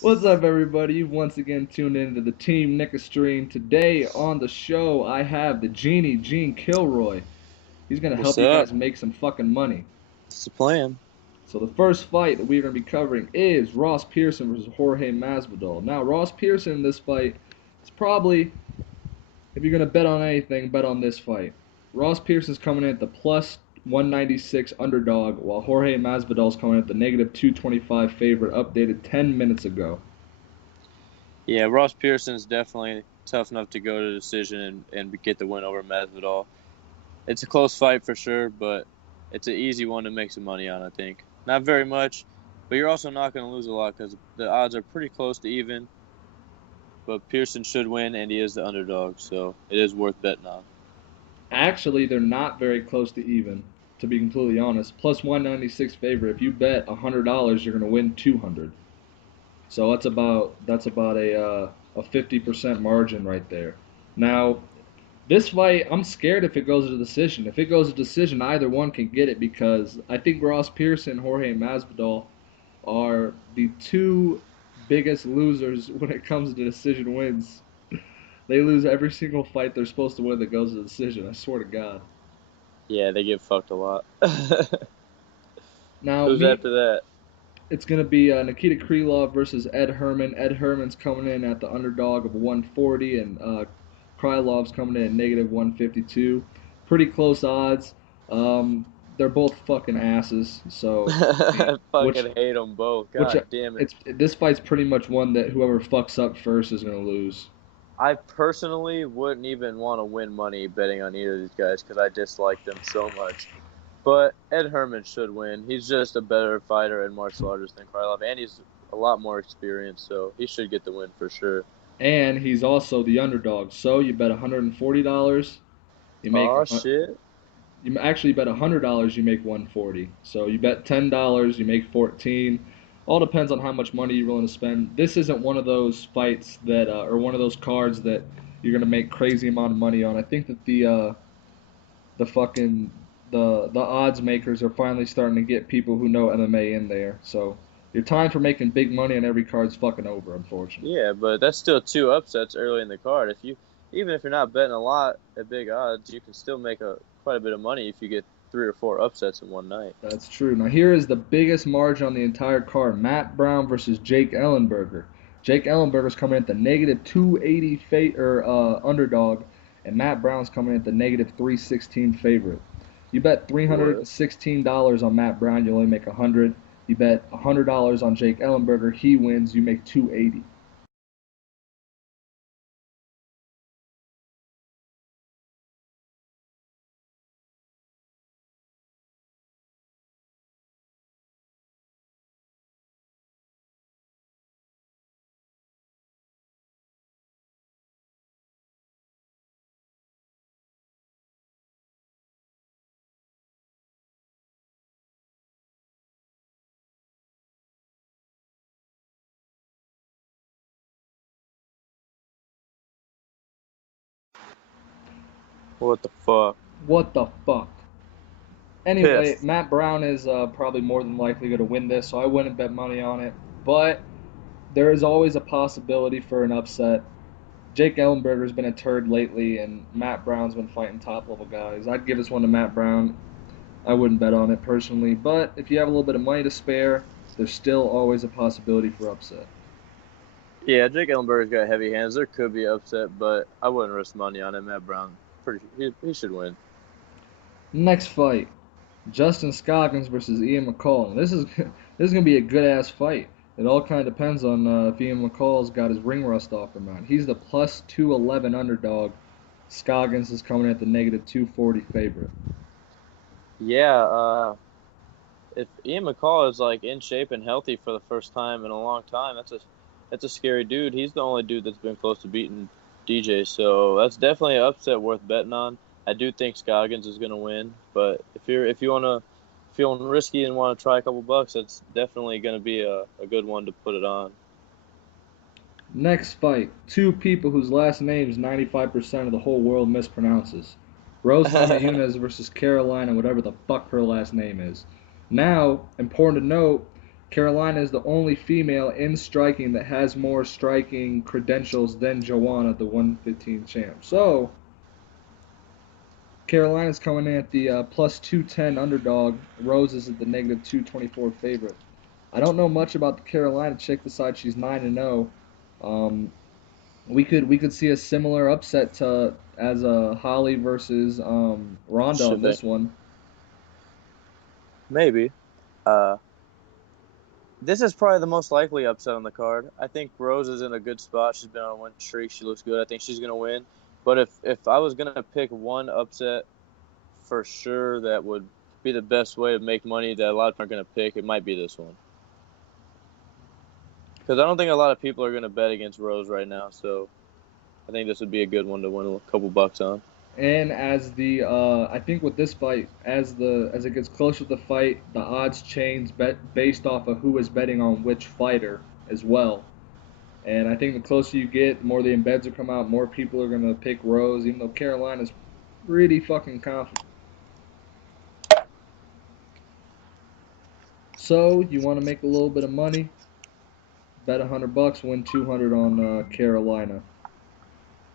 What's up, everybody? You've once again tuned into the Team Nicostream. Today on the show, I have the Genie, Gene Kilroy. He's going to What's help you up? guys make some fucking money. What's the plan? So, the first fight that we're going to be covering is Ross Pearson versus Jorge Masvidal. Now, Ross Pearson in this fight is probably, if you're going to bet on anything, bet on this fight. Ross Pearson's coming in at the plus 196 underdog, while Jorge Masvidal's coming in at the negative 225 favorite, updated 10 minutes ago. Yeah, Ross Pearson's definitely tough enough to go to decision and get the win over Masvidal. It's a close fight for sure, but it's an easy one to make some money on, I think. Not very much, but you're also not going to lose a lot because the odds are pretty close to even. But Pearson should win, and he is the underdog, so it is worth betting on. Actually, they're not very close to even, to be completely honest. Plus 196 favorite. If you bet $100, you're going to win 200. So that's about a 50% margin right there. Now, this fight, I'm scared if it goes to decision. If it goes to decision, either one can get it because I think Ross Pearson and Jorge Masvidal are the two biggest losers when it comes to decision wins. They lose every single fight they're supposed to win that goes to decision. I swear to God. Yeah, they get fucked a lot. Now, Who's after that? it's going to be Nikita Krylov versus Ed Herman. Ed Herman's coming in at the underdog of 140, and Krylov's coming in at negative 152. Pretty close odds. They're both fucking asses. So, I mean, I which fucking hate them both. which God damn it. it's this fight's pretty much one that whoever fucks up first is going to lose. I personally wouldn't even want to win money betting on either of these guys because I dislike them so much. But Ed Herman should win. He's just a better fighter in martial arts than Krylov, and he's a lot more experienced, so he should get the win for sure. And he's also the underdog. So you bet $140, you make Oh shit! you actually bet $100, you make 140. So you bet $10, you make 14. All depends on how much money you're willing to spend. This isn't one of those fights that, or one of those cards that you're gonna make crazy amount of money on. I think that the fucking the odds makers are finally starting to get people who know MMA in there. So your time for making big money on every card's fucking over, unfortunately. Yeah, but that's still two upsets early in the card. Even if you're not betting a lot at big odds, you can still make a quite a bit of money if you get 3 or 4 upsets in one night. That's true. Now here is the biggest margin on the entire card: Matt Brown versus Jake Ellenberger. Jake Ellenberger's coming at the negative 280 underdog, and Matt Brown's coming at the negative 316 favorite. You bet What? $316 on Matt Brown, you only make 100. You bet $100 on Jake Ellenberger, he wins, you make 280. What the fuck? What the fuck? Anyway, Pissed. Matt Brown is probably more than likely going to win this, so I wouldn't bet money on it. But there is always a possibility for an upset. Jake Ellenberger's been a turd lately, and Matt Brown's been fighting top level guys. I'd give this one to Matt Brown. I wouldn't bet on it personally, but if you have a little bit of money to spare, there's still always a possibility for upset. Yeah, Jake Ellenberger's got heavy hands. There could be upset, but I wouldn't risk money on it. Matt Brown, he should win. Next fight, Justin Scoggins versus Ian McCall. This is gonna be a good ass fight. It all kind of depends on if Ian McCall's got his ring rust off or not. He's the plus 211 underdog. Scoggins is coming at the negative 240 favorite. Yeah, if Ian McCall is like in shape and healthy for the first time in a long time, that's a scary dude. He's the only dude that's been close to beating DJ, so that's definitely an upset worth betting on. I do think Scoggins is gonna win, but if you wanna feeling risky and want to try a couple bucks, that's definitely gonna be a good one to put it on. Next fight, two people whose last names 95% of the whole world mispronounces. Rose Namajunas versus Carolina, whatever the fuck her last name is. Now, important to note, Carolina is the only female in striking that has more striking credentials than Joanna, the 115 champ. So Carolina's coming in at the plus 210 underdog. Rose is at the negative 224 favorite. I don't know much about the Carolina chick besides she's 9-0. We could see a similar upset to as a Holly versus Ronda in Should be. this one. Maybe. Uh, this is probably the most likely upset on the card. I think Rose is in a good spot. She's been on a win streak. She looks good. I think she's gonna win. But if I was gonna pick one upset for sure that would be the best way to make money that a lot of people are gonna pick, it might be this one. Because I don't think a lot of people are gonna bet against Rose right now. So I think this would be a good one to win a couple bucks on. And as the I think with this fight, as it gets closer to the fight, the odds change based off of who is betting on which fighter as well. And I think the closer you get, the more the embeds will come out, more people are gonna pick Rose, even though Carolina's pretty fucking confident. So you want to make a little bit of money? Bet $100, win 200 on Carolina.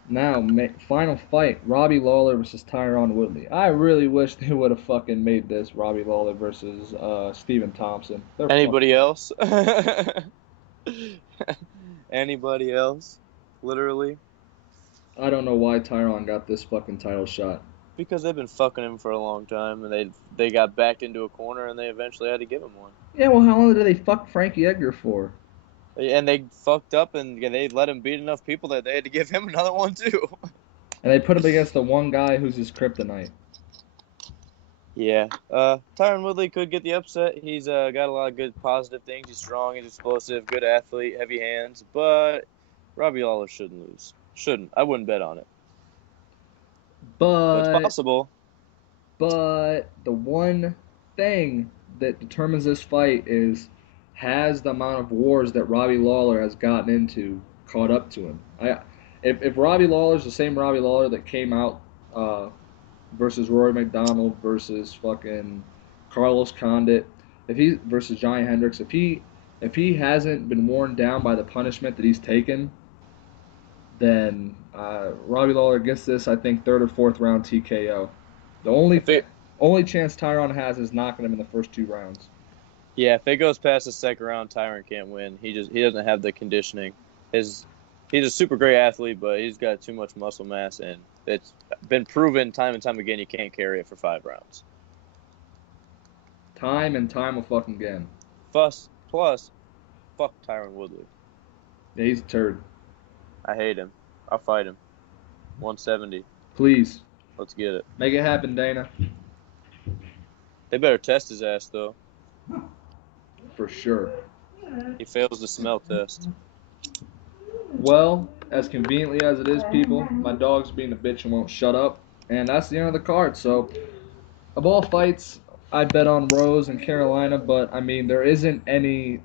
Now, final fight: Robbie Lawler versus Tyron Woodley. I really wish they would have fucking made this Robbie Lawler versus Stephen Thompson. They're fucking. Anybody else? Anybody else? Literally. I don't know why Tyron got this fucking title shot. Because they've been fucking him for a long time, and they got backed into a corner, and they eventually had to give him one. Yeah, well, how long did they fuck Frankie Edgar for? And they fucked up, and they let him beat enough people that they had to give him another one too. And they put him against the one guy who's his kryptonite. Yeah. Tyron Woodley could get the upset. He's got a lot of good positive things. He's strong. He's explosive. Good athlete. Heavy hands. But Robbie Lawler shouldn't lose. Shouldn't. I wouldn't bet on it. But it's But possible. But the one thing that determines this fight is has the amount of wars that Robbie Lawler has gotten into caught up to him. If Robbie Lawler's the same Robbie Lawler that came out versus Rory McDonald versus fucking Carlos Condit, if he versus Johnny Hendricks, if he hasn't been worn down by the punishment that he's taken, then Robbie Lawler gets this, I think, third or fourth round TKO. The only chance Tyron has is knocking him in the first 2 rounds. Yeah, if it goes past the second round, Tyron can't win. He doesn't have the conditioning. He's a super great athlete, but he's got too much muscle mass, and it's been proven time and time again you can't carry it for 5 rounds. Time and time fucking again. Plus, fuck Tyron Woodley. Yeah, he's a turd. I hate him. I'll fight him. 170. Please. Let's get it. Make it happen, Dana. They better test his ass, though. For sure. He fails the smell test. Well, as conveniently as it is, people, my dog's being a bitch and won't shut up. And that's the end of the card. So, of all fights, I bet on Rose and Carolina, but I mean, there isn't any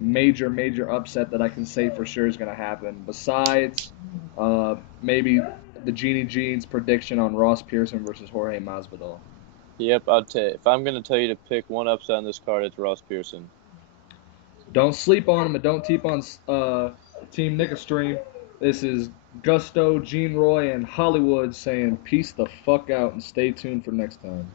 major upset that I can say for sure is going to happen. Besides, maybe the Genie Jeans prediction on Ross Pearson versus Jorge Masvidal. Yep, I'll tell you. If I'm going to tell you to pick one upset on this card, it's Ross Pearson. Don't sleep on him and don't keep on Team Nicostream. This is Gusto, Gene Roy, and Hollywood saying peace the fuck out and stay tuned for next time.